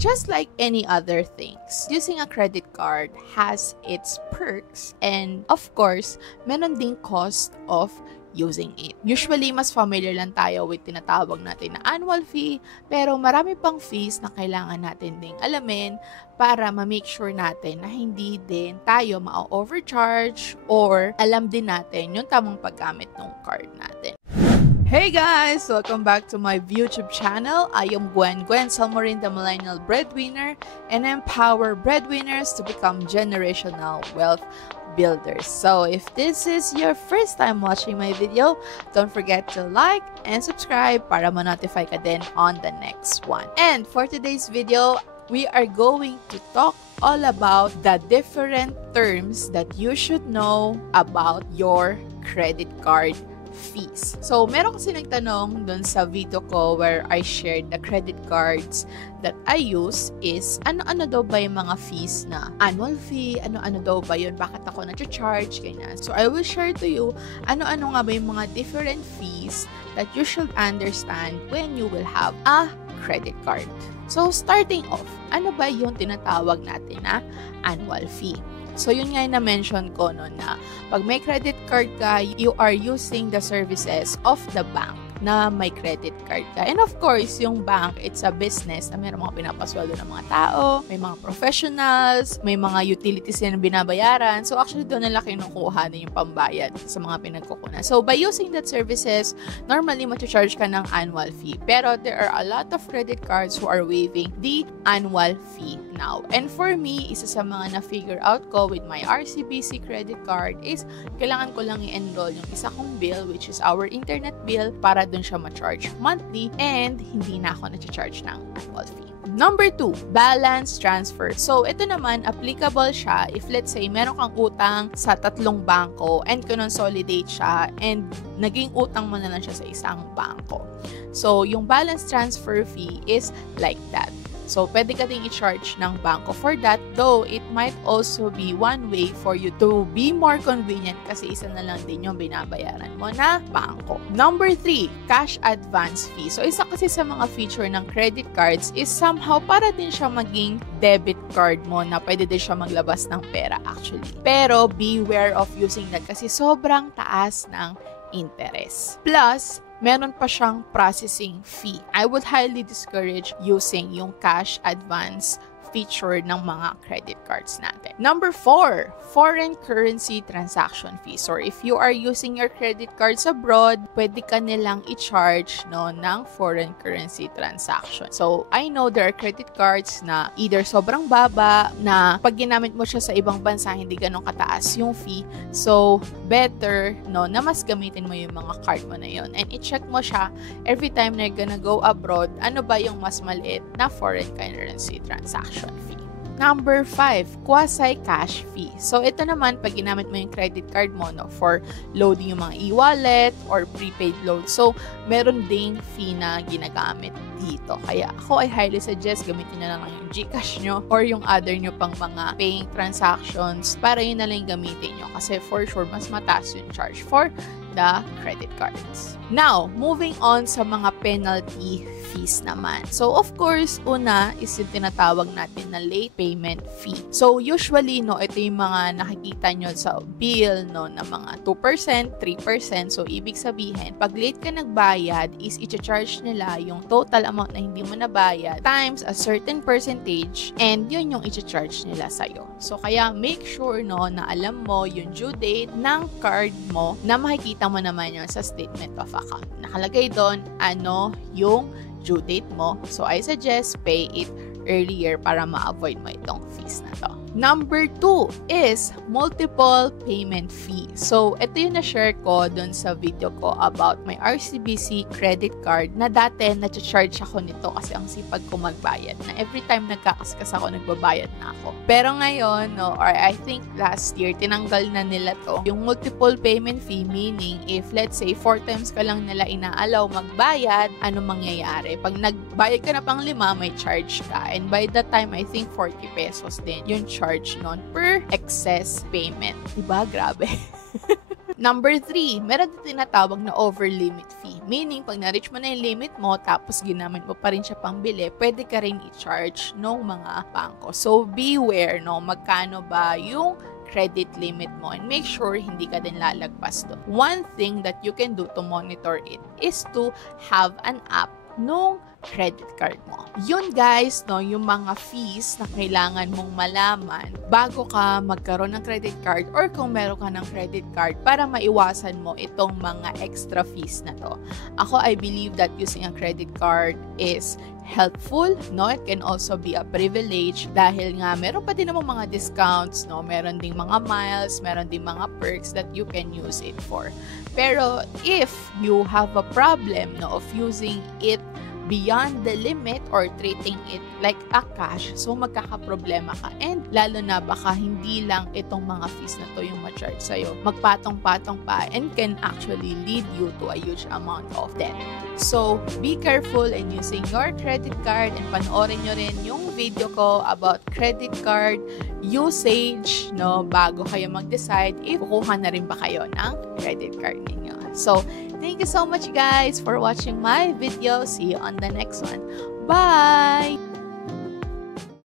just like any other things, using a credit card has its perks and of course, meron ding cost of using it. Usually, mas familiar lang tayo with tinatawag natin na annual fee, pero marami pang fees na kailangan natin ding alamin para ma-make sure natin na hindi din tayo ma-overcharge or alam din natin yung tamang paggamit ng card natin. Hey guys! Welcome back to my YouTube channel. I am Gwen Salmorin, the Millennial Breadwinner, and I empower breadwinners to become generational wealth builders. So if this is your first time watching my video, don't forget to like and subscribe para ma-notify ka din on the next one. And for today's video, we are going to talk all about the different terms that you should know about your credit card fees. So, meron kasi nagtanong dun sa video ko where I shared the credit cards that I use is ano-ano daw ba yung mga fees na annual fee, ano-ano daw ba yun, bakit ako na-charge, ganyan. So, I will share to you ano-ano nga ba yung mga different fees that you should understand when you will have a credit card. So, starting off, ano ba yung tinatawag natin na annual fee? So, yun nga yung na-mention ko no, na pag may credit card ka, you are using the services of the bank na may credit card ka. And of course, yung bank, it's a business na mayroong mga pinapasweldo ng mga tao, may mga professionals, may mga utilities na binabayaran. So, actually, doon na laki kinukuha na yung pambayad sa mga pinagkukunan. So, by using that services, normally, charge ka ng annual fee. Pero, there are a lot of credit cards who are waiving the annual fee now. And for me, isa sa mga na-figure out ko with my RCBC credit card is kailangan ko lang i-enroll yung isa kong bill, which is our internet bill, para dun siya ma-charge monthly and hindi na ako na-charge ng annual fee. Number 2, balance transfer. So, ito naman, applicable siya if let's say meron kang utang sa 3 bangko and consolidate siya and naging utang mo na lang siya sa isang bangko. So, yung balance transfer fee is like that. So, pwede ka ding i-charge ng bangko for that, though it might also be one way for you to be more convenient kasi isa na lang din yung binabayaran mo na bangko. Number 3, cash advance fee. So, isa kasi sa mga feature ng credit cards is somehow para din siya maging debit card mo na pwede din siya maglabas ng pera actually. Pero, beware of using that kasi sobrang taas ng interest. Plus, meron pa siyang processing fee. I would highly discourage using yung cash advance feature ng mga credit cards natin. Number 4, foreign currency transaction fees. Or if you are using your credit cards abroad, pwede ka nilang i-charge no, ng foreign currency transaction. So, I know there are credit cards na either sobrang baba na pag ginamit mo siya sa ibang bansa, hindi ganun kataas yung fee. So, better no, na mas gamitin mo yung mga card mo na yun. And i-check mo siya every time na you're gonna go abroad, ano ba yung mas maliit na foreign currency transaction fee. Number 5, quasi-cash fee. So, ito naman, pag ginamit mo yung credit card mo no, for loading yung mga e-wallet or prepaid load. So, meron ding fee na ginagamit dito. Kaya ako, I highly suggest gamitin na lang yung GCash nyo or yung other nyo pang mga paying transactions para yun na lang gamitin nyo. Kasi for sure, mas mataas yung charge for the credit cards. Now, moving on sa mga penalty fees naman. So, of course, una is yung tinatawag natin na late payment fee. So, usually, no, ito yung mga nakikita nyo sa bill, no, na mga 2%, 3%. So, ibig sabihin, pag late ka nagbayad, is i-charge nila yung total amount na hindi mo nabayad times a certain percentage and yun yung i-charge nila sa'yo. So, kaya make sure, no, na alam mo yung due date ng card mo na makikita mo naman yun sa statement of account. Nakalagay doon, ano yung due date mo. So, I suggest pay it earlier para ma-avoid mo itong fees na to. Number 2 is multiple payment fee. So, ito yung na-share ko dun sa video ko about my RCBC credit card na dati na-charge ako nito kasi ang sipag ko magbayad na every time nagkakaskas ako, nagbabayad na ako. Pero ngayon, no, or I think last year, tinanggal na nila to. Yung multiple payment fee, meaning if let's say 4 times ka lang nila inaalaw magbayad, ano mangyayari? Pag nagbayad ka na pang 5, may charge ka. And by that time, I think 40 pesos din yung charge nun per excess payment. Diba? Grabe. Number 3, meron din tinatawag na over limit fee. Meaning, pag na-reach mo na yung limit mo, tapos ginamit mo pa rin siya pambili, pwede ka rin i-charge ng mga bangko. So, beware, no? Magkano ba yung credit limit mo, and make sure hindi ka din lalagpas to. One thing that you can do to monitor it is to have an app nung credit card mo. Yun guys, no, yung mga fees na kailangan mong malaman bago ka magkaroon ng credit card or kung meron ka ng credit card para maiwasan mo itong mga extra fees na to. Ako, I believe that using a credit card is helpful, no? It can also be a privilege dahil nga meron pa din namang mga discounts, no? Meron ding mga miles, meron ding mga perks that you can use it for. Pero if you have a problem, no, of using it beyond the limit or treating it like a cash, so magkakaproblema ka. And lalo na baka hindi lang itong mga fees na to yung ma-charge sa'yo. Magpatong-patong pa and can actually lead you to a huge amount of debt. So, be careful in using your credit card, and panoorin nyo rin yung video ko about credit card usage, no, bago kayo mag-decide if kukuha na rin ba kayo ng credit card ninyo. So, thank you so much guys for watching my video. See you on the next one. Bye!